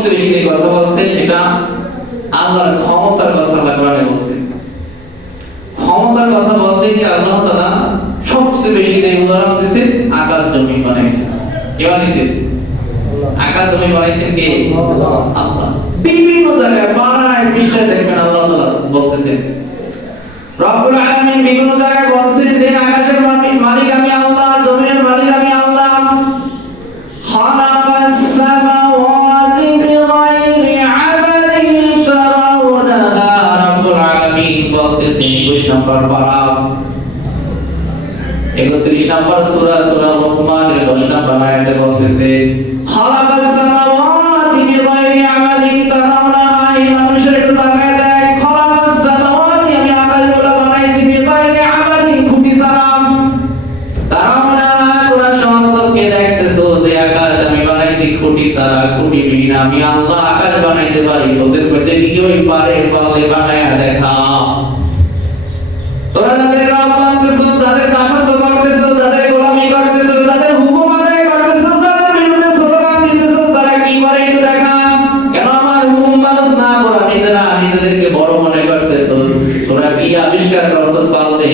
সবচেয়ে বেশি যে কথা বলছে সেটা আল্লাহর ক্ষমতার কথা আল্লাহ কোরআনে বলছে। ক্ষমতার কথা বলতে গিয়ে আল্লাহ তাআলা সবচেয়ে বেশি যে উদাহরণ দিয়েছে আকাশ জমিন বানাইছে। কে বানাইছে? আকাশ জমিন বানাইছেন কে? আল্লাহ। বিভিন্ন জায়গায় বানায় পৃষ্ঠায় দেখবেন আল্লাহ তাআলা বলতেছেন, রব্বুল আলামিন বিভিন্ন জায়গায় বলছেন যে আকাশের মালিক আমি আল্লাহ, জমিনের মালিক আমি আল্লাহ। খালাকাস সামাওয়াতি বিগাইরি আমাদিন তারাউনাহা, রব্বুল আলামিন বলতেছেন 21 নম্বর পারা 31 নম্বর সূরা সূরা লুকমানের 10 নম্বর আয়াতে বলতেছে খালাকাস সামাওয়াতি বিগাইরি আমাদিন তারাউনাহা, এই মানুষের একটু তাকায় দেখ, খালাকাস সামাওয়াতি আমি আকাশগুলো বানাইছি বিগাইরি আমাদিন খুঁটি ছাড়া। তারাউনাহা তোমরা সমস্তকে দেখতেছো যে আকাশ আমি বানাইছি খুঁটি ছাড়া, খুঁটি বিহীন। আমি আল্লাহ আকাশ বানাইতে পারি, ওদের মধ্যে কি কেউ পারে? বলে বানায়া দেখা। তোরা যাদের রব মানতেছো, যাদের দাসত্ব করতেছো, যাদের গোলামি করতেছো, যাদের হুকুম আদায় করতেছো, যাদের বিরুদ্ধে স্লোগান দিতেছো, তারা কি করে একটু দেখা। কেন আমার হুকুম মানুষ না করা, নিজেদেরকে বড় মনে করতেছো? তোরা কি আবিষ্কার করছো পারলে?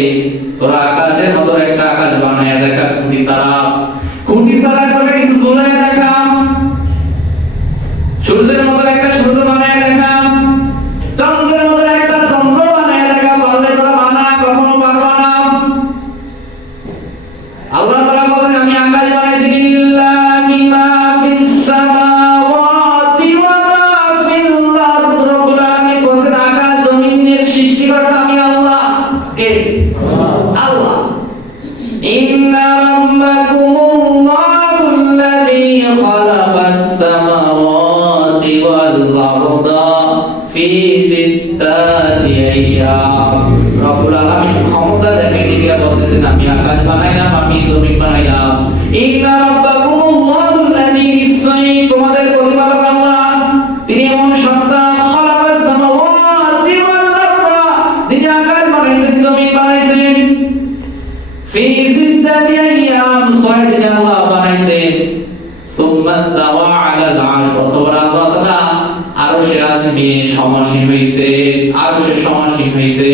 তোরা আকাশের মতো একটা আকাশ বানায়া দেখা খুঁটি ছাড়া। খুঁটি ছাড়া করে কিছু ঝুলাইয়া দেখা, সূর্যের মতো একটা সূর্য বানায়া দেখা, চন্দ্রের মতো একটা চন্দ্র বানায়া দেখা, পারলে তোরা বানা, কখনো পারবা না। আল্লাহ তাআলা বলেন আমি আকাশ বানাইছি লিল্লাহি মা ফিস সামাওয়াতি ওয়া মা ফিল আরদ। রব্বুল আলামিন বলেন আকাশ জমিনের সৃষ্টিকর্তা আমি আল্লাহ। কে? আল্লাহ। ইন্না রাব্বাকুমুল্লাহুল্লাযী খালাকাস সামাওয়াতি ওয়াল আরদা ফি সিত্তাতি আইয়াম। রব্বুল আলামিন ক্ষমতা দেখে দিয়ে বলতেছেন আমি আকাশ বানাইলাম, আমি জমিন বানাইলাম। ইন্না রাব্বাকুমুল্লাহুল্লাযী, নিশ্চয়ই তোমাদের প্রতিপালক আল্লাহ, তিনি এমন সত্তা খালাকাস সামাওয়াতি ওয়াল আরদা, যিনি আকাশ বানাইছেন, জমিন বানাইছেন। ফি সিত্তাতি আইয়াম, 6 দিনে আল্লাহ বানাইছেন। সুম্মা ইসতাওয়া আলাল আরশ, অতঃপর আল্লাহ তাআলা আরশে আযমে সমাসীন হইছে, আরশে সমাসীন হইছে।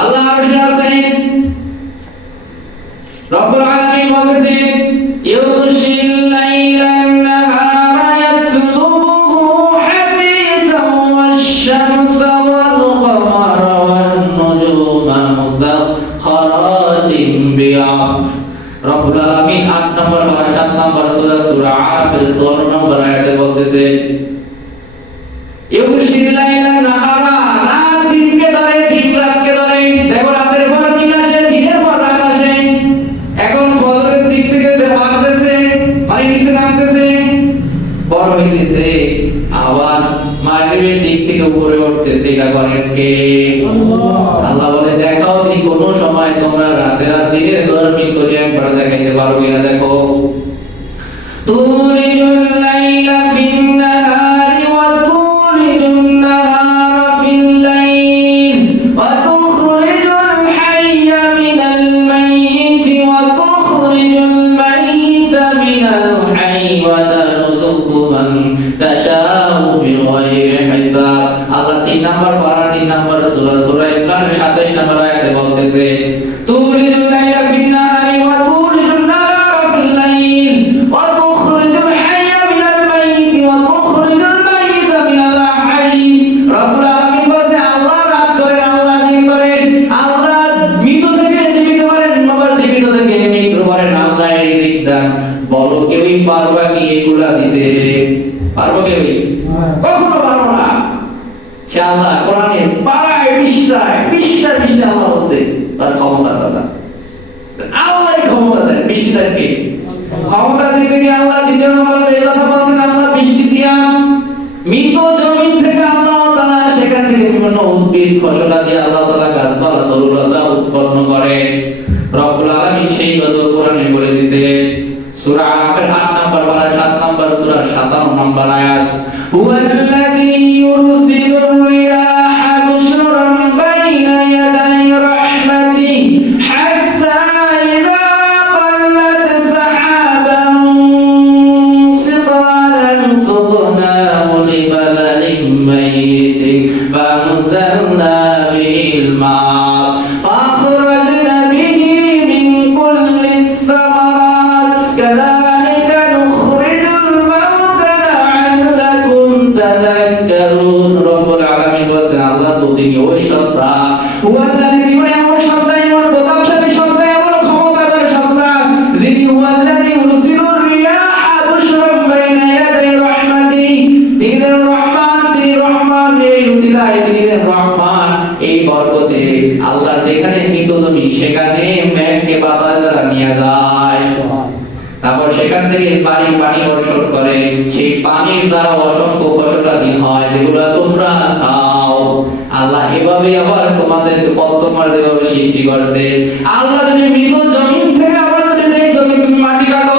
আল্লাহ আরশে আছেন। রব্বুল আলামিন বলেছেন ইউগশিল লাইলান নাহারা ইয়াতলুবুহু হাসীসান ওয়াশ-শামসা ওয়াল কমারা ওয়ান নুজুমা মুসাখখারাতিন বিআমর। রব্বুল আলামিন 8 নম্বর পারা 7 নম্বর সূরা সূরা আরাফের 16 নম্বর আয়াতে বলতেছে ইউগশিল লাইলান নাহারা, রাত দিনকে ধরে, দিন রাতকে ধরে। দেখো রাতের পর দিন আসে, দিনের পর রাত আসে। এখন ফজরের দিক থেকে বাড়তেছে, মানে নিচে নামতেছে, বড় হইতেছে, আবার মাগরিবের দিক থেকে উপরে উঠতেছে। এটা করেন কে? আল্লাহ বলে দেখাও দি কোন সময় তোমরা রাতে আর দিনের গরমি করে একবার দেখাইতে পারো কিনা দেখো। তুলিজুল লাইলা ফিন নাহারি ওয়া তুলিজুন নাহারা ফিল লাইল ওয়া তুখরিজুল হাইয়া মিনাল মাইয়িতি ওয়া তুখরিজুল মাইয়িতা মিনাল হাইয়্যি ওয়া তারযুকু মান তাশাউ বিগাইরি হিসাব। আল্লাহ 3 নম্বর পারা 3 নম্বর সূরা সূরা ইমরানের 27 নম্বর আয়াতে বলতেছে তুলিজুল লাইলা ফিন নাহারি ওয়া তুলিজুন নাহারা ফিল লাইল ওয়া তুখরিজুল হাইয়া মিনাল মাইয়িতি ওয়া তুখরিজুল মাইয়িতা মিনাল হাইয়্যি। রব্বুল আলামিন বলেন আল্লাহ রাত করেন, আল্লাহ দিন করেন, আল্লাহ মৃত থেকে জীবিত করেন, আবার জীবিত থেকে মৃত করেন। আল্লাহ এই দিক দান। বলো কেউই পারবা কি এগুলা দিতে? পারবো কেউই? কখনো পারবো না। সে আল্লাহ কোরআনে পারায় পৃষ্ঠায় আল্লাহ বলছে তার ক্ষমতার কথা। আল্লাহ ক্ষমতা দেন, বৃষ্টি দেন কে? ক্ষমতা দিতে গিয়ে আল্লাহ দ্বিতীয় নম্বরে এই কথা বলছেন আমরা বৃষ্টি দিয়া মৃত জমিন থেকে আল্লাহ তাআলা সেখান থেকে বিভিন্ন উদ্ভিদ ফসলাদি আল্লাহ তাআলা গাছপালা তরুলতা উৎপন্ন করেন। রব্বুল আলামিন সেই কথা কোরআনে বলে দিয়েছে সূরা আরাফের 8 নম্বর পারা 7 নম্বর সূরা 57 নম্বর আয়াত হুয়াল্লাযী ইউরসিলুর রিয়াহা বুশরান বাইনা ইয়াদাই রাহমাতিহি হাত্তা ইযা قلت سحابا ثقالا سقناه সেখানে মেঘকে বাতাস দ্বারা নিয়ে যায়, তারপর সেখান থেকে পানি বর্ষণ করে, সেই পানির দ্বারা অসংখ্য ফসলাদি হয় যেগুলো তোমরা খাও। আল্লাহ এভাবে আবার তোমাদেরকে প্রথমবার যেভাবে সৃষ্টি করছে। আল্লাহ যদি মৃত জমিন থেকে আবার যদি এই জমি তুমি মাটি কাটো,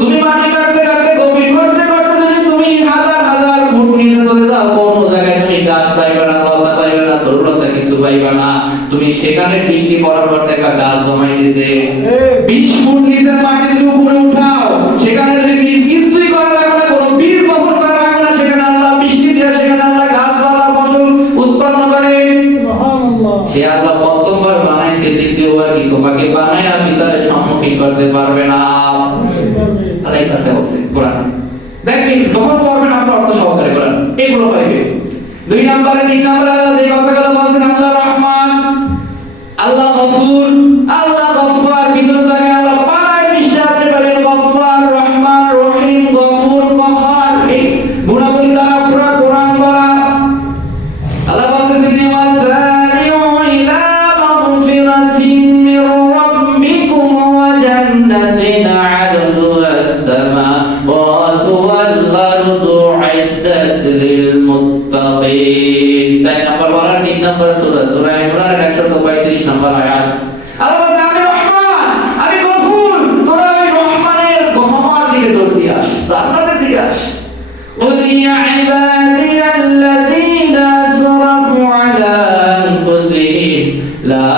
তুমি মাটি কাটতে কাটতে গভীর করতে করতে যদি তুমি হাজার হাজার ফুট নিচে চলে যাও, কোন জায়গায় তুমি গাছ পাইবে না, লতা পাইবে না, তরুলতা কিছু পাইবে না। তুমি সেখানে বৃষ্টি পড়ার পর দেখা গাছ জমাই দিছে 20 ফুট নিচের মাটি যদি উপরে উঠাও, সেখানে যদি কিছুই করা লাগবে না, কোনো বীজ বপন করা লাগবে না, সেখানে আল্লাহ বৃষ্টি দিয়ে সেখানে আল্লাহ গাছপালা ফসল উৎপন্ন করে। সুবহানাল্লাহ। সে আল্লাহ প্রথমবার বানাইছে, দ্বিতীয়বার কি তোমাকে বানায় আর বিচারের সম্মুখীন করতে পারবে না। আল্লাহ এই কথা বলছে কোরআন। দেখবেন যখন পড়বেন আপনার অর্থ সহকারে কোরআন এগুলো পাইবে। 2 নম্বরে 3 নম্বরে আল্লাহ যে কথাগুলো বলছেন, আল্লাহ রহমান, আল্লাহ গফুর, আল্লাহ গফফার। বিভিন্ন জায়গায় আল্লাহ পারায় পৃষ্ঠা আপনি পাবেন গফফার, রহমান, রহিম, গফুর, কহার। এই গুণাবলী দ্বারা পুরো কোরআন ভরা। আল্লাহ বলতেছেন ওয়াসারিউ ইলা মাগফিরাতিন মির রাব্বিকুম ওয়া জান্নাতিন আরদুহাস সামাওয়াতু ওয়াল আরদু উইদ্দাত লিল মুত্তাকিন। 4 নম্বর পারা 3 নম্বর সূরা সূরা ইমরানের 135 নম্বর আয়াত। আল্লাহ বলেন আমি রহমান, আমি গফুর, তোরা ওই রহমানের গহমার দিকে দৌড় দিয়ে আস, জান্নাতের দিকে আস। قل يا عبادي الذين أسرفوا على أنفسهم لا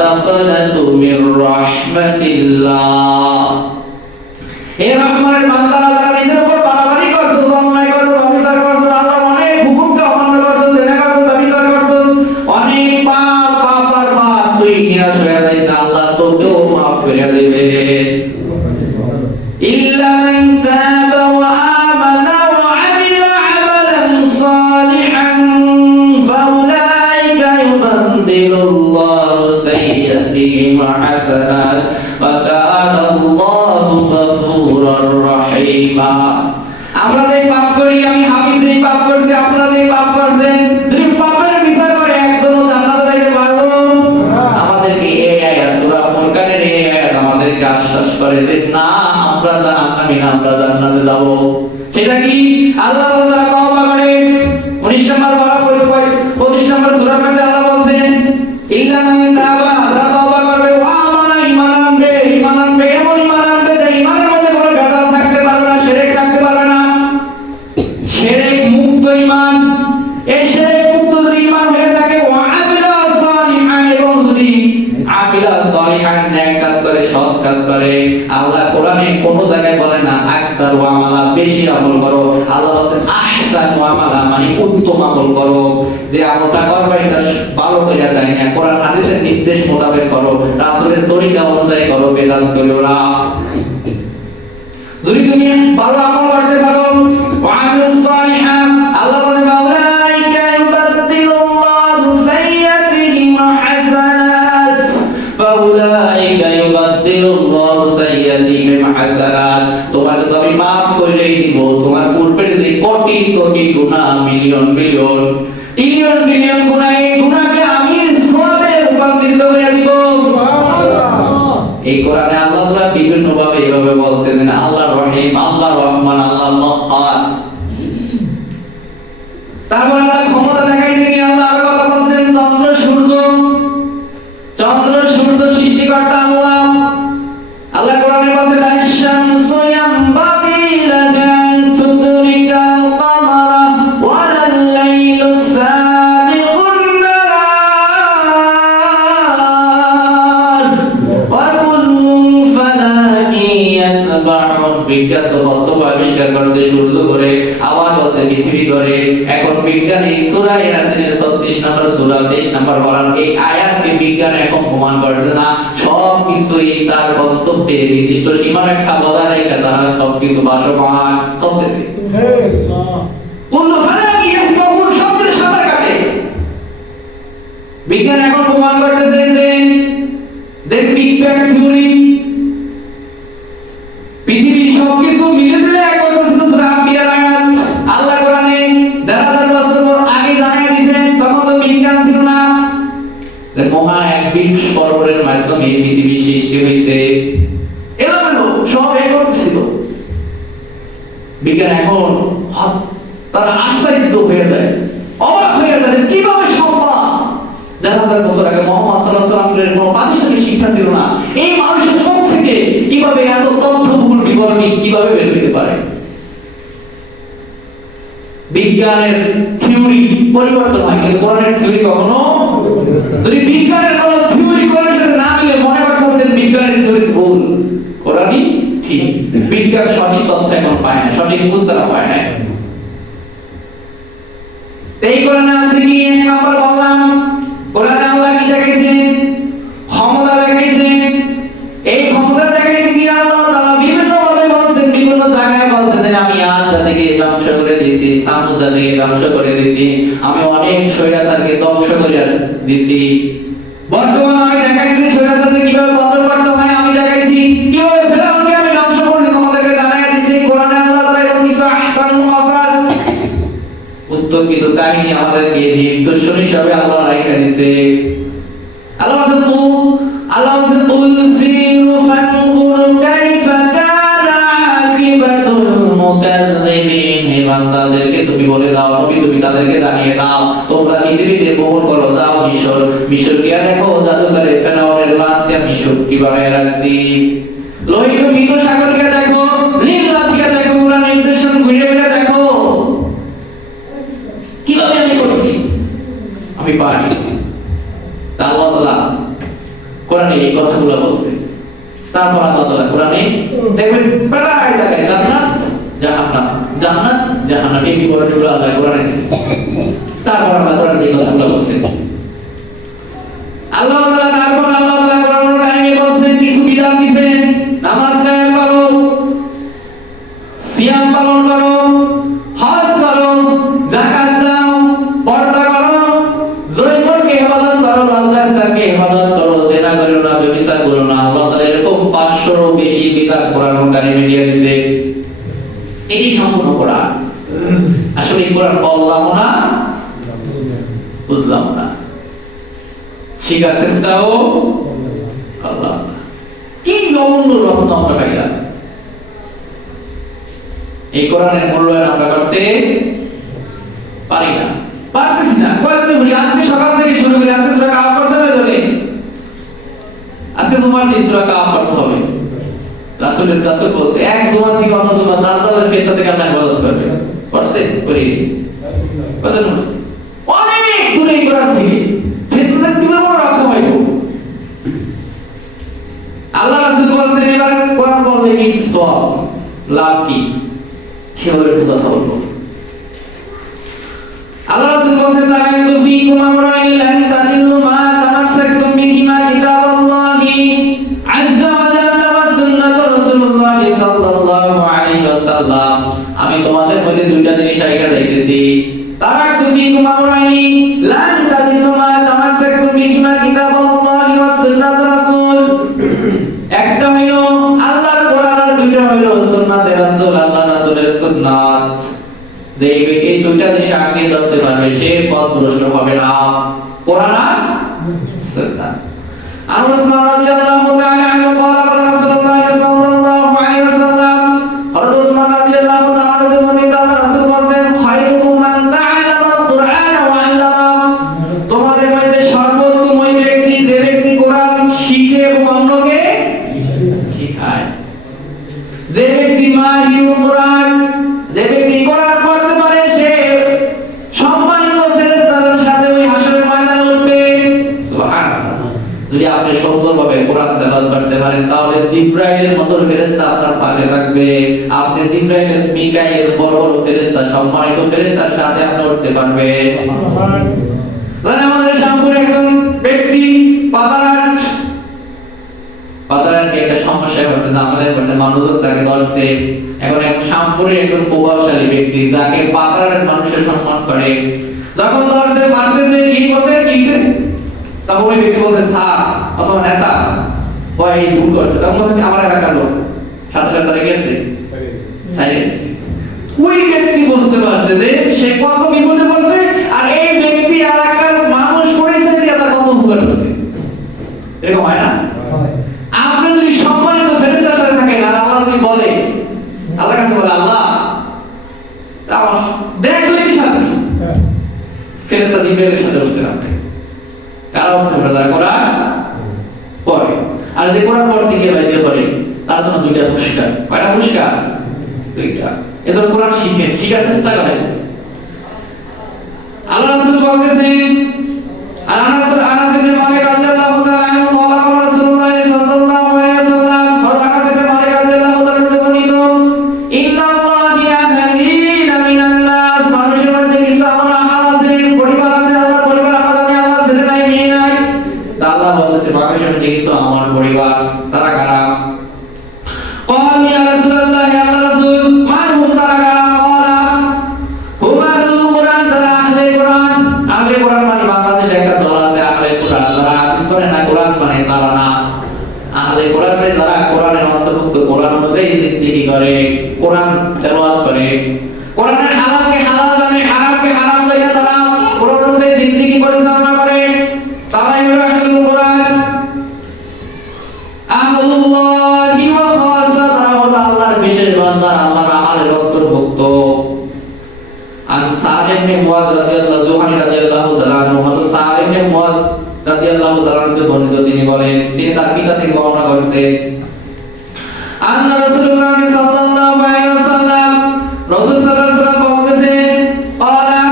تقنطوا من رحمة الله। হে রহমানের বান্দারা, যারা নিজের উপর বাড়াবাড়ি করছো, অন্যায় করছো, অবিচার করছো, আল্লাহর অনেক হুকুমকে অমান্য করছো, জেনা করছো, ব্যভিচার করছো, অনেক পাপ তুই নিরাশ হয়ে যাইস না, আল্লাহ তোকেও মাফ করে দিবে। ইল্লা মান তাবা ওয়া আমানা ওয়া আমিলা আমালান সালিহান ফাউলাইকা ইউবাদদিলুল্লাহু সাইয়্যাতিহিম হাসানাত ওয়া কানা আল্লাহু গফুরুর রহিমা। আমরা যে পাপ করি, আমি হাবিব যে পাপ করছি, আপনারা যে পাপ করছেন, যদি পাপের বিচার করে একজনও জান্নাতে যাইতে পারবো? আমাদেরকে এই আয়াত সূরা ফুরকানের এই আয়াত আমাদেরকে আশ্বাস করে যে না, আমরা জান্নাতে যাব। সেটা কি? আল্লাহ তাআলা তওবা করে 19 নম্বর পারা 25 নম্বর সূরার মধ্যে আল্লাহ বলেন ইল্লা মান তাবা, যারা তওবা করবে, ওয়া আমানা, ঈমান আনবে, এমন ঈমান আনবে যে ঈমানের মধ্যে কোনো ভেজাল থাকতে পারবে না, শিরক থাকতে পারবে না, শিরক মুক্ত ঈমান। এই শিরক মুক্ত যদি ঈমান হয়ে থাকে, ওয়া আমিলা সালিহান, এবং যদি আমিলা সালিহান নেক কাজ করে, সৎ কাজ করে। আল্লাহ কোরআনে কোন জায়গায় বলে না আকবার ওয়া আমালা, বেশি আমল করো। আল্লাহ বলেন আহসান ওয়া আমালা, মানে উত্তম আমল করো। যে আমলটা করবে এটা ভালো কইরা যায় না, কোরআন হাদিসের নির্দেশ মোতাবেক করো, রাসূলের তরিকা অনুযায়ী করো, বেদাত করো না। যদি তুমি ভালো আমল করতে পারো, ওয়া আমিলুস সালিহাত, আল্লাহ বলেন মাওলাইকা ইউবাদদিলুল্লাহু সাইয়্যাতিহিম হাসানাত, ফাউলাইকা ইউবাদদিলুল্লাহু সাইয়্যাতিহিম হাসানাত। তোমাকে তো আমি maaf কইলেই দিব, তোমার পূর্বের যে কোটি কোটি গুনাহ, মিলিয়ন মিলিয়ন ট্রিলিয়ন ট্রিলিয়ন গুনাহ, এই গুনাহকে আমি সওয়াবে রূপান্তরিত করে দিব। সুবহানাল্লাহ। এই কোরআনে আল্লাহ তাআলা বিভিন্ন ভাবে এইভাবে বলছেন, আল্লাহ রহিম, আল্লাহ রহমান, আল্লাহ গফফার। তারপর আল্লাহ ক্ষমতা দেখাইতে গিয়ে আল্লাহ আরো কথা বলছেন, চন্দ্র সূর্য সৃষ্টিকর্তা আল্লাহ। আল্লাহ কোরআনে বলেন আশ-শামসু ইয়ানবাগি লাহা আন তুদরিকাল কামারা ওয়া লাল-লাইলু সাবিকুন নাহার ওয়া কুল্লুন ফালাকি ইয়াসবাহুন। বিজ্ঞান তো কত আবিষ্কার করছে, সূর্য করে, আবার বলছে পৃথিবী করে। এখন বিজ্ঞান এই সূরা ইয়াসিনের 36 নম্বর সূরা 23 নম্বর বলার এই আয়াতকে বিজ্ঞান এখন প্রমাণ করছে না, সব কিছুই তার গন্তব্যে নির্দিষ্ট সীমার একটা বজায় রেখে তারা সবকিছু ভাসমান চলতেছে। সুবহানাল্লাহ। কুল্লু ফালাকি ইয়াসবাহুন, সবগুলো সাঁতার কাটে। বিজ্ঞান এখন প্রমাণ করতেছে যে বিগ ব্যাং থিওরি, পৃথিবী সবকিছু মিলে দিলে এক করতেছিল। সূরা আম্বিয়ার আয়াত আল্লাহ কোরআনে 1000 বছর আগে জানিয়ে দিয়েছেন, তখন তো বিজ্ঞান ছিল না। যে মহা এক বিস্ফোরণের মাধ্যমে পৃথিবী সৃষ্টি হয়েছে, এলোমেলো সব এক করছিল। বিজ্ঞান এখন তারা আশ্চর্য হয়ে যায়, অবাক হয়ে যায় কিভাবে সম্ভব। 1000 বছর আগে মুহাম্মদ সাল্লাল্লাহু আলাইহি ওয়াসাল্লামের কোনো প্রাতিষ্ঠানিক শিক্ষা ছিল না, এই মানুষের মুখ থেকে কিভাবে এত তথ্যবহুল বিবরণী কিভাবে বের হতে পারে। বিজ্ঞানের থিওরি পরিবর্তন হয়, কিন্তু কোরআনের থিওরি কখনো, যদি বিজ্ঞানের কোনো থিওরি কোরআনের সাথে না মিলে মনে করতে হবে বিজ্ঞানের থিওরি ভুল, কোরআনই ঠিক। বিজ্ঞান সঠিক তথ্য এখন পায় না, সঠিক বুঝতে পায় না। এই কোরআনে আছে কি, এক নাম্বার বললাম কোরআনে আল্লাহ কি দেখাইছেন, ক্ষমতা দেখাইছেন। এই ক্ষমতা দেখাইতে কি আল্লাহ তাআলা বিভিন্ন ভাবে বলছেন, বিভিন্ন জায়গায় বলছেন যে আমি আজ জাতিকে ধ্বংস করে দিয়েছি, সামুদ জাতিকে ধ্বংস করে দিয়েছি, আমি অনেক স্বৈরাচারকে ধ্বংস করে দিয়েছি। বর্তমানে আমি দেখাইছি স্বৈরাচারদের কিভাবে পতন করতে হয়, আমি দেখাইছি কিভাবে ফেরাউনকে আমি ধ্বংস করে তোমাদেরকে জানাই দিয়েছি। কোরআনে আল্লাহ তাআলা এরকম কিছু আহকামুল কাসাস, উত্তম কিছু কাহিনী আমাদেরকে নিদর্শন হিসেবে আল্লাহ রাখা দিয়েছে। আল্লাহ বলেন কুল সিরু ফানজুরু কাইফা কানা আকিবাতুল মুকাজ্জিবিন। হে বান্দাদেরকে তুমি বলে দাও, নবী তুমি তাদেরকে জানিয়ে দাও, তোমরা পৃথিবীতে ভ্রমণ করো, যাও মিশর গিয়া দেখো জাদুঘরে ফেরাউনের লাশকে মিশর কিভাবে রাখছি। লোহিত মৃত সাগর গিয়া দেখো, নীল নদ গিয়া দেখো, পুরা নিদর্শন ঘুরে ঘুরে দেখো কিভাবে আমি করছি, আমি পারি। আল্লাহ তাআলা কোরআনে এই কথাগুলো বলছে। তারপর আল্লাহ তাআলা কোরআনে দেখবেন প্রায় জায়গায় জান্নাত জাহান্নাম, জান্নাত জাহান্নাম এই বিবরণগুলো আল্লাহ কোরআনে দিয়েছে। তারপর আল্লাহ কোরআনে এই কথাগুলো বলছেন। আল্লাহ তাআলা কোরআনের কাহিনী বলছেন, কিছু বিধান দিবেন, নামাজ কায়েম করো, সিয়াম পালন করো, হজ করো, যাকাত দাও, পর্দা করো, জৈবকে ইবাদত করো, লজ্জাস্থানকে ইবাদত করো, জিনা করো না, ব্যভিচার করো না। আল্লাহ তাআলা এরকম 500 বেশি বিধান কোরআনের কারিমে দিয়ে দিয়েছে। এটি সম্পূর্ণ কোরআন। আসলে এই কোরআন বললাম না, বুঝলাম না, শিখার চেষ্টাও করলাম না। কি অমূল্য রত্ন আমরা পাইলাম। এই কোরআনের মূল্যায়ন আমরা করতে পারি না, পারতেছি না। কয়েকদিন বলি আজকে সকাল থেকে শুরু করি, আজকে সূরা কাহফ পড়তে হবে, আজকে জুমার দিন সূরা কাহফ পড়তে হবে। রাসূল বলছে এক জুমা থেকে অন্য জুমা দাজ্জালের ফিতনা থেকে আল্লাহ হেফাজত করবে। পড়ছে করি কত অনেক দূরে এই কোরআন থেকে ফিতনা কিভাবে রক্ষা পাইব। আল্লাহ রাসূল বলছেন এবার কোরআন বললে কি সওয়াব লাভ কি, সেভাবে কথা বলবো। আল্লাহ রাসূল বলেন তাআলাতু ফীকুম আমরাইন লান তাদিল্লু মা তামাসসাকতুম বিহিমা কিতাবাল্লাহি আযজা ওয়া জাল্লা ওয়া সুন্নাতুর রাসূলুল্লাহ সাল্লাল্লাহু আলাইহি ওয়াসাল্লাম। আমি তোমাদের মধ্যে দুইটা জিনিস রাখা যাইতেছি। তারাতু ফীকুম আমরাইন লান তাদিল্লু মা তামাসসাকতুম বিহিমা কিতাবাল্লাহি ওয়া সুন্নাতুর রাসূল। একটা হলো আল্লাহর কোরআন আর দুইটা হলো সুন্নাতে রাসূল, আল্লাহর রাসূলের সুন্নাত। যে এই দুইটা জিনিস আঁকড়ে ধরতে পারবে সে পথ ভ্রষ্ট হবে না, কোরআন আর সুন্নাত। আর উসমান রাদিয়াল্লাহু তাআলা আনহু قال قال রাসূলুল্লাহ সাল্লাল্লাহু আলাইহি ওয়াসাল্লাম, হযরত উসমান রাদিয়াল্লাহু তাআলা আনহু বলেন রাসূল বলেন খায়রুকুম মান তাআল্লামাল কুরআন ওয়া আল্লামা। তোমাদের মধ্যে সর্বোত্তম ওই ব্যক্তি যে ব্যক্তি কোরআন শিখে এবং অন্যকে শেখায়। যে ব্যক্তি মাহিরুল কোরআন, যে ব্যক্তি কোরআন পড়তে পারে সে সম্মানিত ফেরেশতাদের সাথে ওই হাসরের ময়দানে উঠবে। সুবহানাল্লাহ। যদি আপনি সুন্দরভাবে কোরআন তেলাওয়াত করতে পারেন তাহলে জিবরাইলের মতো ফেরেশতা আপনার পাশে থাকবে। আপনি জিবরাইল, মিকাইল বড় বড় ফেরেশতা, সম্মানিত ফেরেশতার সাথে আপনি উঠতে পারবেন। সুবহানাল্লাহ। আমাদের শামপুরে একজন ব্যক্তি পাতারাট একটা সমস্যা হচ্ছে যে আমাদের কাছে মানুষজন তাকে ধরছে। এখন এক শামপুরের একজন প্রভাবশালী ব্যক্তি যাকে পাতারাট মানুষের সম্মান করে, যখন ধরছে মারতেছে কি বলছে কিছে, তখন ওই ব্যক্তি বলছে স্যার অথবা নেতা ওই ভুল করছে, তখন বলছে আমার এলাকার লোক, সাথে সাথে তারা গেছে সাইলেন্স। ওই ব্যক্তি বুঝতে পারছে যে সে কত বিপদে পড়ছে আর এই ব্যক্তি এলাকার মানুষ পরিচয় দিয়ে তার কত উপকার করছে। এরকম হয় না? আপনি যদি সম্মানিত ফেরেশতার সাথে থাকেন আর আল্লাহ যদি বলে, আল্লাহর কাছে বলে আল্লাহ আমার দেখলেই শান্তি, ফেরেশতা জিবরাইলের সাথে বসছেন আপনি, কার অর্থ আমরা যারা কোরআন পড়ে, আর যে কোরআন পড়তে গিয়ে বাইরে পড়ে তার জন্য দুইটা পুরস্কার। কয়টা পুরস্কার? দুইটা। এজন্য কোরআন শিখেন, শিখার চেষ্টা করেন। আল্লাহ রাসূল বলতেছেন, আনাস ইবনে মালিক রাদিয়াল্লাহু তাআলা আনহু বলা রাসূলুল্লাহ সাল্লাল্লাহু আলাইহি ওয়াসাল্লাম, আনাস ইবনে মালিক রাদিয়াল্লাহু তাআলা বর্ণিত, ইন্নাল্লাহি ইয়াহদিনা মিনান নাস, মানুষের মধ্যে কিছু আমরা আছে, পরিবার আছে, আল্লাহর পরিবার আমরা জানি, আল্লাহ ছেলে নাই মেয়ে নাই। তা আল্লাহ বলতেছে মানুষের মধ্যে কিছু আমার পরিবার, তারা কারা? قال يا رسول الله يا رسول من هم তারা কারা? قال هم أهل القرآن, তারা আহলে কোরআন। আহলে কোরআন মানে বাংলাদেশে একটা দল আছে আহলে কোরআন, তারা হাদিস করে না, কোরআন মানে তারা না। আহলে কোরআন মানে যারা কোরআনের অন্তর্ভুক্ত, কোরআন অনুযায়ী জিন্দেগি করে, কোরআন তেলাওয়াত করে, কোরআনের হালালকে হালাল জানে, হারামকে হারাম জানে, তারা কোরআন অনুযায়ী জিন্দেগি পরিচালনা করে, তারাই হলো আহলুল কোরআন। আল্লাহি ওয়া খাসা, তারা হলো আল্লাহর বিশেষ বান্দা, আল্লাহর আমালের অন্তর্ভুক্ত। আন সা'দ ইবনে মুয়াজ রাদিয়াল্লাহু জুহানি রাদিয়াল্লাহু তাআলা আনহু, হযরত সা'দ ইবনে মুয়াজ রাদিয়াল্লাহু তাআলা আনহু বর্ণিত, তিনি বলেন, তিনি তার পিতা থেকে বর্ণনা করেছেন, আন্না রাসূলুল্লাহ সাল্লাল্লাহু আলাইহি ওয়াসাল্লাম, রাসূল সাল্লাল্লাহু আলাইহি ওয়াসাল্লাম বলতেছেন, ক্বালা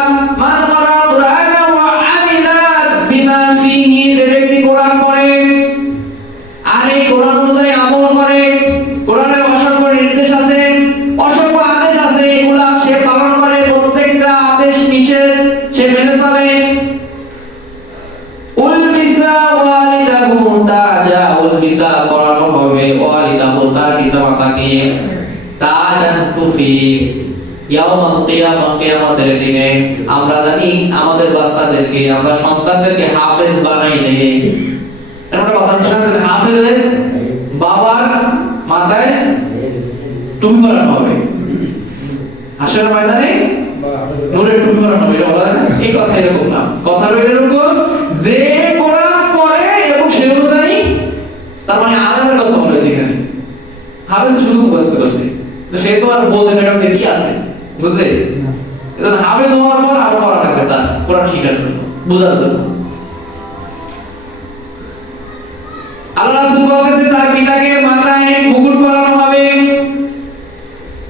মান ক্বারা কুরআনা ওয়া আমিলা বিমা ফীহি, যে ব্যক্তি কোরআন পড়ে আর এই কোরআন অনুযায়ী আমল করে, কোরআনের অসংখ্য নির্দেশ আছে, অসংখ্য আদেশ আছে, এগুলা সে পালন করে, প্রত্যেকটা আদেশ নিষেধ সে মেনে চলে, উলবিসা ওয়ালিদাহু তাজা, উলবিসা পরানো হবে ওয়ালিদাহু, তার পিতামাতাকে, তাজান তুফি ইয়াউমাল কিয়ামা, কিয়ামতের দিনে। আমরা জানি আমাদের বাচ্চাদেরকে, আমরা সন্তানদেরকে হাফেজ বানাইলে একটা কথা শুনেছেন, হাফেজের বাবার মাথায় টুপি পরানো হবে, হাসরের ময়দানে নূরের টুপি পরানো হবে, এটা বলা যায় না? এই কথা এরকম না, কথা হলো এরকম যে কোরআন পড়ে এবং সে অনুযায়ী, তার মানে আলেমের কথা বলেছে এখানে, হাফেজ শুধু মুখস্থ করছে, তো সে তো আর বোঝে না এটা কি আছে, বুঝলে? এজন্য হাফেজ হওয়ার পর আরো পড়া লাগবে তার কোরআন শিখার জন্য, বোঝার জন্য। আল্লাহ রাসূল বলেছেন তার পিতাকে মাথায় মুকুট পরানো হবে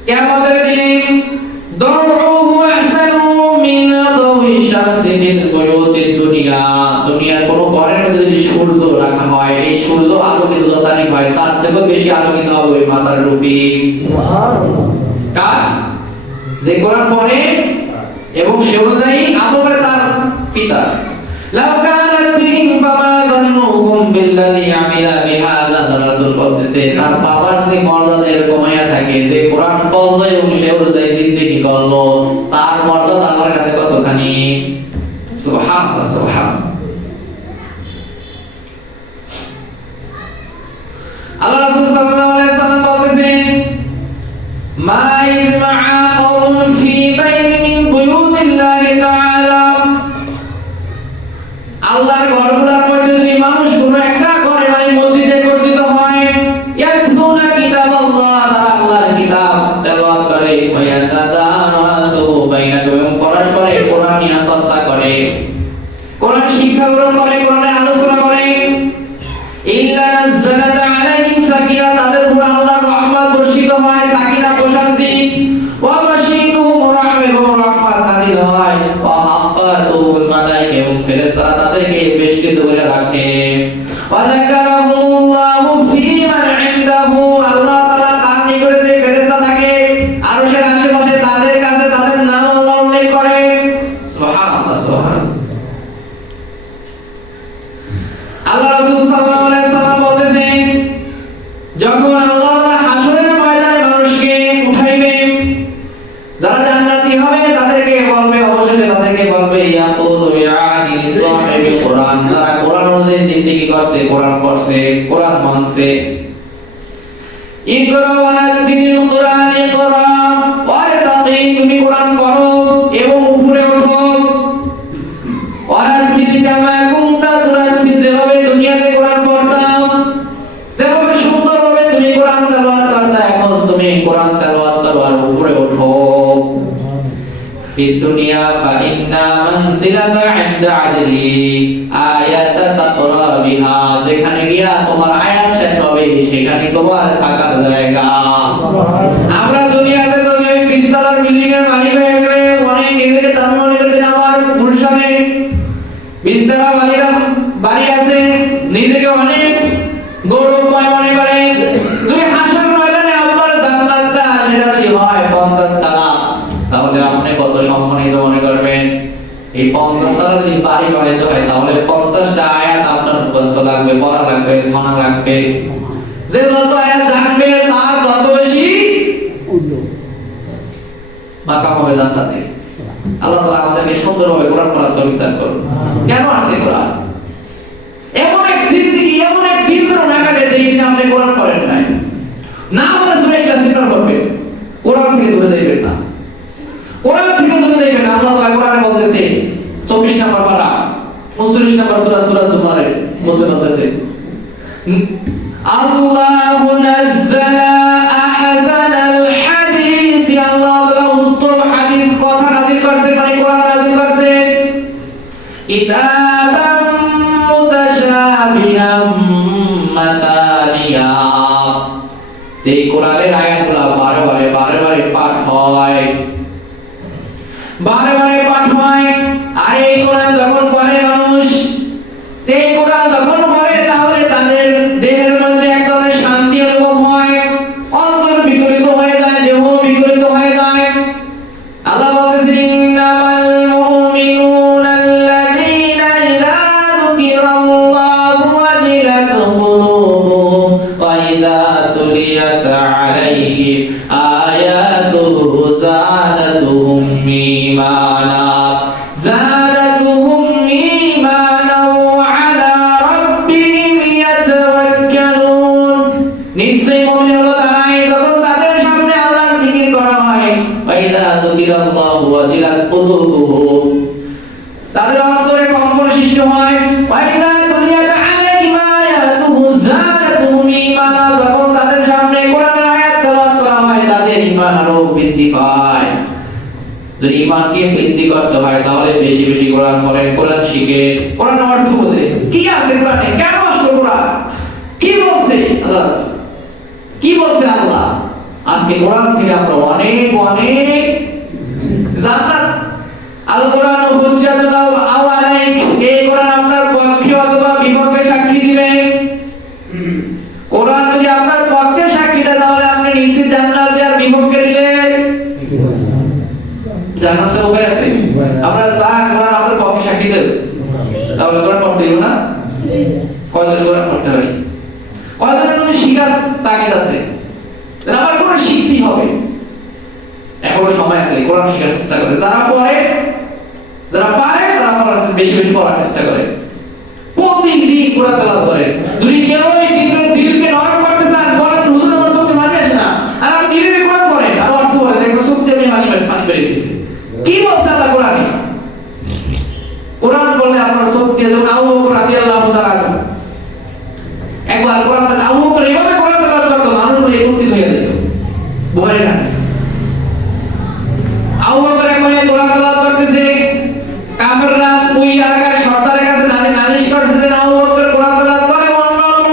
কিয়ামতের দিনে, দরউহু আহসানু মিন দাওই শামসি ফিল বুয়ুতিদ দুনিয়া, দুনিয়ার কোন ঘরের মধ্যে যদি সূর্য রাখা হয়, এই সূর্য আলোকিত যতই হয় তার থেকেও বেশি আলোকিত হবে ওই মাথার টুপি। সুবহানাল্লাহ। কার? যে কোরআন পড়ে এবং সে অনুযায়ী আমল করে তার পিতা। লাউ কানাত ফীহিম ফামা যান্নুকুম বিল্লাযী আমিলা বিহাযা, রাসূল বলতেছে তার বাবার যে মর্যাদা এরকম হয়ে থাকে যে কোরআন পড়লো এবং সে অনুযায়ী জিন্দেগি করলো, তার মর্যাদা আল্লাহর কাছে কতখানি। সুবহানাল্লাহ, সুবহানাল্লাহ। আল্লাহ রাসূল সাল্লাল্লাহু আলাইহি ওয়াসাল্লাম বলতেছেন, মা ইজমা'a কওমুন ফী বাইতিন মিন বুয়ুতিল্লাহি তাআলা, আল্লাহর ঘরগুলোর মধ্যে যদি মানুষ কোনো একটা ঘরে মানে মসজিদে একত্রিত হয়, ইয়াতলুনা কিতাবাল্লাহ, তারা আল্লাহর কিতাব তেলাওয়াত করে, ওয়া ইয়াতাদারাসু বাইনাহুম, পরস্পরে কোরআন নিয়ে চর্চা করে, কোরআন শিক্ষা গ্রহণ করে, কোরআনের আলোচনা করে, ইল্লা নাযালাত আলাইহিম সাকিনা, তাদের উপর আল্লাহর রহমত বর্ষিত হয়, সাকিনা প্রশান্তি, ওয়া বাশীরুহুম রাহমাত, এবং রহমত নাযিল হয়, ওয়া হাক্কাতুল মালায়েকা, এবং ফেরেশতারা তাদেরকে বেষ্টিত করে রাখে, ওয়া যাকারাহুমুল্লাহু ফী মান ইনদাহু, আল্লাহ তাআলা তার নিকটে যে ফেরেশতা থাকে আরশের আশেপাশে তাদের কাছে তাদের নাম আল্লাহ উল্লেখ করে। সুবহানাল্লাহ, সুবহানাল্লাহ। আল্লাহ রাসূল সাল্লাল্লাহু আলাইহি ওয়াসাল্লাম বলতেছেন, যখন আল্লাহ হাসরের ময়দানে মানুষকে উঠাইবে, যারা জান্নাতি হবে তাদেরকে বলবে, অবশেষে তাদেরকে বলবে, ইয়াকুলু ইয়ানি সাহিবুল কোরআন, যারা কোরআন অনুযায়ী জিন্দেগি করছে, কোরআন পড়ছে, কোরআন মানছে, ইকরা ওয়ানাতিল কোরআন ইকরা ওয়ারতাকি, তুমি কোরআন পড়ো এবং উপরে ওঠো, ওয়ারাতিল কামা কুনতা তুরাতিল, যেভাবে দুনিয়াতে কোরআন পড়তা في الدنيا فإن منزلة عند عدلي آية تقرأ بها যেখানে গিয়া তোমার আয়াত শেষ হবে সেখানে তোমার থাকার জায়গা। আমরা দুনিয়াতে তো এই বিশতলার বিল্ডিং এর মালিক হয়ে গেলে অনেক এদিকে টানমনি করে দিন আমার গুলশানে বিশতলা বাড়ি আছে, নিজেকে অনেক গৌরবময় মনে করে। তুমি হাসর ময়দানে আপনার জান্নাতটা সেটা কি হয় 50 টাকা, তাহলে আপনি কত সম্মানিত মনে করবেন? এই 50 টাকা যদি বাড়ি বানাইতে হয় তাহলে 50টা আয়াত আপনার মুখস্থ লাগবে, পড়া লাগবে, মানা লাগবে। যে যত আয়াত জানবে তার তত বেশি মাকাম হবে জান্নাতে। আল্লাহ তাআলা আমাদেরকে সুন্দরভাবে কোরআন পড়ার তৌফিক দান করুন। কেন আসছে কোরআন? এমন এক জিন্দেগি, এমন এক দিন ধরে না কাটে যে দিন আপনি কোরআন পড়েন নাই। না বলে সূরা ইখলাস ইকরার করবেন, কোরআন থেকে দূরে যাবেন না, কোরআন থেকে দূরে যাবেন না। আল্লাহ তাআলা কোরআনে বলতেছে 24 নম্বর পারা 39 নম্বর সূরা সূরা জুমারের মধ্যে বলতেছে আল্লাহু নাযালা আহসানাল হাদিস, আল্লাহ তাআলা উত্তম হাদিস কথা নাযিল করছে, মানে কোরআন নাযিল করছে। কিতাবাম মুতাশাবিহাম মাতানিয়া, যে কোরআনের আয়াতগুলো বারে বারে পাঠ হয়, বারে বারে পাঠ হয়। আর এই কোরআন যখন পড়ে মানুষ, এই কোরআন যখন পড়ে তাহলে তাদের দেহের মধ্যে এক ধরনের শান্তি অনুভব হয়, অন্তর বিগলিত হয়ে যায়, দেহ বিগলিত হয়ে যায়। আল্লাহ বলতেছেন ইন্নামাল মুমিনুনা আল্লাযীনা ইযা যুকিরাল্লাহু ওয়াজিলাত কুলুবুহুম ওয়া ইযা তুলিয়াত আলাইহিম আয়াতুহু যাদাতুহুম ঈমানা যাদাতুহুম ঈমানা ওয়া আলা রাব্বিহিম ইয়াতাওয়াক্কালুন। নিশ্চয়ই মুমিন হলো তারাই যখন তাদের সামনে আল্লাহর জিকির করা হয়, ওয়া ইযা যুকিরাল্লাহু ওয়াজিলাত কুলুবুহুম, তাদের অন্তরে কম্পন সৃষ্টি হয়, ওয়া ইযা তুলিয়াত আলাইহিম আয়াতুহু যাদাতুহুম ঈমানা, যখন তাদের সামনে কোরআনের আয়াত তেলাওয়াত করা হয় তাদের ঈমান আরো বৃদ্ধি পায়। যদি ঈমানকে বৃদ্ধি করতে হয় তাহলে বেশি বেশি কোরআন পড়েন, কোরআন শিখে, কোরআনের অর্থ বোঝে, কি আছে কোরআনে, কেন আসলো কোরআন, কি বলছে আল্লাহ, কি বলছে আল্লাহ। আজকে কোরআন থেকে আমরা অনেক অনেক জান্নাত, আল কোরআন হুজ্জাতুল আও আলাইক, এই কোরআন আপনার পক্ষে অথবা বিপক্ষে সাক্ষী দিবে। কোরআন যদি আপনার পক্ষে সাক্ষী দেয় তাহলে আপনি নিশ্চিত জান্নাত, আর বিপক্ষে দিলে জান্নাতের উপায় আছে? আমরা স্যার কোরআন আপনার পক্ষে সাক্ষী দেব, তাহলে কোরআন পড়তে দিব না? কয়জন কোরআন পড়তে পারি? কয়জনের মধ্যে শিখার তাগিদ আছে? আবার কোরআন শিখতেই হবে, এখনো সময় আছে, কোরআন শেখার চেষ্টা করে। যারা পড়ে, যারা পারে তারা পড়ার বেশি বেশি পড়ার চেষ্টা করে, প্রতিদিন কোরআন তেলাওয়াত করে। যদি কেউ এই দিলকে নরম করতে চান বলেন হুজুর আমার চোখে পানি আসে না, আর আপনি দিলে কোরআন পড়েন আর অর্থ বলে দেখবেন চোখ দিয়ে পানি বেরিয়ে দিচ্ছে। কি বলছে আল্লাহ কোরআনে? কোরআন বললে আপনার চোখ দিয়ে যখন আবু বকর রাদিয়াল্লাহু তাআলা একবার কোরআন আবু বকর এইভাবে কোরআন তেলাওয়াত করতো মানুষ বলে একত্রিত হয়ে যেত, বুখারীর হাদিস। আবু বকর একবার কোরআন তেলাওয়াত করতেছে, কাফেররা ওই এলাকার সর্দারের কাছে নালিশ করতেছে, আবু বকর কোরআন তেলাওয়াত করে, অন্যান্য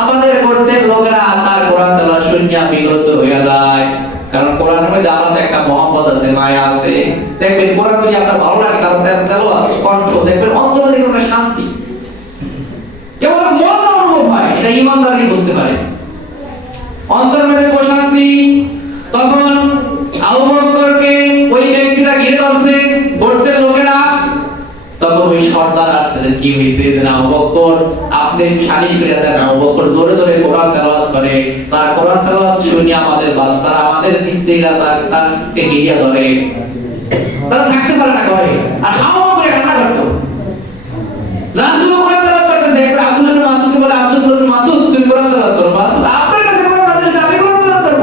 আমাদের গোত্রের লোকেরা তার কোরআন তেলাওয়াত শুনিয়া বিরত হয়ে যায়। কারণ কোরআনের মধ্যে আলাদা একটা মহব্বত আছে, মায়া আছে। দেখবেন কোরআন যদি আপনার ভালো লাগে কারণ তেলাওয়াত কণ্ঠ দেখবেন অন্তরে দেখবেন একটা শান্তি, কেবল মজা অনুভব হয়, এটা ঈমানদারই বুঝতে পারে। অন্তরের মধ্যে প্রশান্তি। তখন আবু বকরকে ওই ব্যক্তিরা ঘিরে ধরছে, গোত্রের লোকেরা। তখন ওই সর্দার আসছে, কি হয়েছে? আবু বকর আপনি সালিশ করে দেন। আবু বকর জোরে জোরে কোরআন তেলাওয়াত করে, তার কোরআন তেলাওয়াত শুনে আমাদের বাচ্চারা, আমাদের স্ত্রীরা তাকে ঘিরে ধরে, তারা থাকতে পারে না ঘরে, আর হাওয়া করে কান্না করতো। রাসূল কোরআন তেলাওয়াত করতেছে, একবার আব্দুল্লাহ ইবনে মাসউদকে বলে, আব্দুল্লাহ ইবনে মাসউদ তুমি কোরআন তেলাওয়াত করো। মাসউদ আপনার কাছে কোরআন নাযিল হয়েছে, আমি কোরআন তেলাওয়াত করব।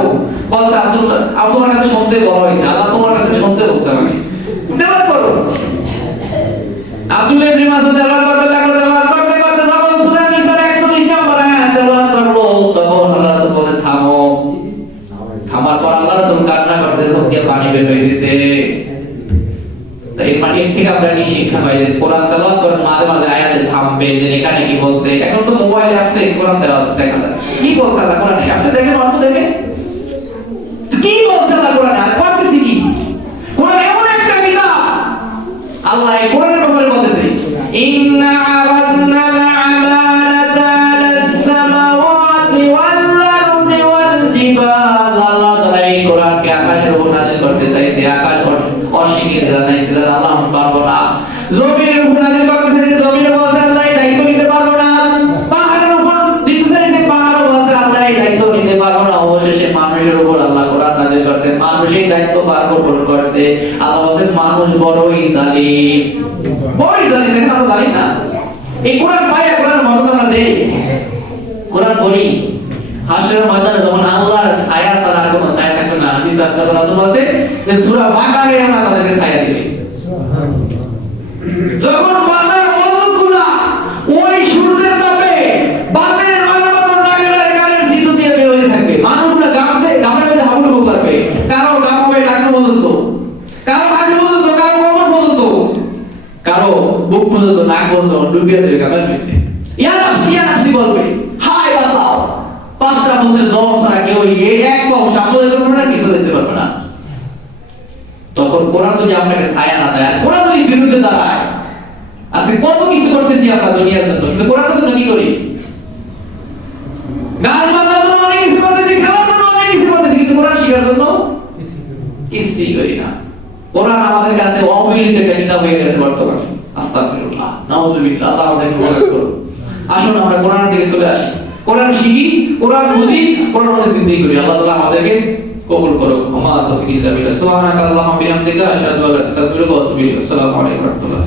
বলছে আব্দুল্লাহ তোমার কাছে শুনতে বলা হয়েছে, আল্লাহ তোমার কাছে শুনতে বলছে, আমাকে তেলাওয়াত করো। আব্দুল্লাহ ইবনে মাসউদ তেলাওয়াত করতে লাগলো, তেলাওয়াত করতে করতে যখন সূরা নিসার 130 নম্বর আয়াত তেলাওয়াত করলো, তখন আল্লাহ রাসূল বলেন থামো। থামার পর আল্লাহ রাসূল কান্না করতে চোখ দিয়ে পানি বের হয়ে গেছে। এর মানে এর থেকে আমরা কি শিক্ষা পাই যে কোরআন তেলাওয়াত করেন মাঝে মাঝে আয়াতে থামবে যে এখানে কি বলছে। এখন তো মোবাইলে আছে কোরআন তেলাওয়াত দেখা যায়, কি বলছে আল্লাহ কোরআনে আছে, দেখেন অর্থ দেখেন কি বলছে আল্লাহ কোরআনে, আর করতেছি কি। কোরআন এমন একটা কিতাব, আল্লাহ এই কোরআনের ব্যাপারে বলতেছে ইন্না আরাদনা আল-আমানাতা আলাস-সামাওয়াতি ওয়াল-আরদি ওয়াল-জিবাল। আল্লাহ তাআলা এই কোরআনকে আকাশের উপর নাযিল করতে চাইছে, আকাশ অস্বীকৃতি জানাইছে আল্লাহ আমি পারবো না। জমিনের উপর নাযিল করতে চাইছে, জমিনে বলছে আল্লাহ এই দায়িত্ব নিতে পারবো না। পাহাড়ের উপর দিতে চাইছে, পাহাড়ও বলছে আল্লাহ এই দায়িত্ব নিতে পারবো না। অবশেষে মানুষের উপর আল্লাহ কোরআন নাযিল করছে, মানুষ এই দায়িত্ব পালন করছে। আল্লাহ বলেন মানুষ বড়ই জালিম, বড়ই জালিম। দেখেন আমরা জানি না এই কোরআন পাই, কোরআনের মদত আমরা দেই, কোরআন পড়ি। হাসরের ময়দানে যখন আল্লাহর ছায়া ছাড়া আর কোনো ছায়া থাকবে না, হাদিস রাসূল আছে যে সূরা বাকারে আমরা তাদেরকে ছায়া দিবে। যখন বান্দার মদতগুলা ওই সূর্যের তাপে বাতিলের মানবতার নাগের কানের সিদ্ধ দিয়ে বের হয়ে থাকবে, মানুষগুলো গামের মধ্যে হাবুডুবু করবে। কারো গাম হবে নাক পর্যন্ত, কারো হাত পর্যন্ত, কারো কোমর পর্যন্ত, কারো বুক পর্যন্ত, নাক পর্যন্ত ডুবিয়ে দেবে গামের মধ্যে। ইয়া নাফসি বলবে, হায় বাঁচাও। 5টা বছরের জবাব ছাড়া কেউ এই এক পাও সামনে যেতে পারবে না, কিছু যেতে পারবে না। তখন কোরআন যদি আপনাকে ছায়া না দেয়, কোরআন যদি বিরুদ্ধে দাঁড়ায়, আজকে কত কিছু করতেছি আমরা দুনিয়ার জন্য, কিন্তু কোরআনের জন্য কি করি? গান বাজানোর জন্য অনেক কিছু করতেছি, খাওয়ার জন্য অনেক কিছু করতেছি, কিন্তু কোরআন শিখার জন্য কিছুই করি না। কোরআন আমাদের কাছে অমূল্য একটা কিতাব হয়ে গেছে বর্তমানে। আস্তাগফিরুল্লাহ, নাউযুবিল্লাহ, আল্লাহ আমাদেরকে রক্ষা করুন। আসুন আমরা কোরআন থেকে চলে আসি, কোরআন শিখি, কোরআন বুঝি, কোরআন অনুযায়ী জিন্দেগি করি। আল্লাহ তাআলা আমাদেরকে কবুল করুন। ওয়া মা তাওফীক ইল্লা বিল্লাহ। সুবহানাকাল্লাহুম্মা বিহামদিকা আশহাদু আল্লা ইলাহা ইল্লা আনতা আস্তাগফিরুকা ওয়া আতুবু ইলাইক। আসসালামু আলাইকুম ওয়া রাহমাতুল্লাহ।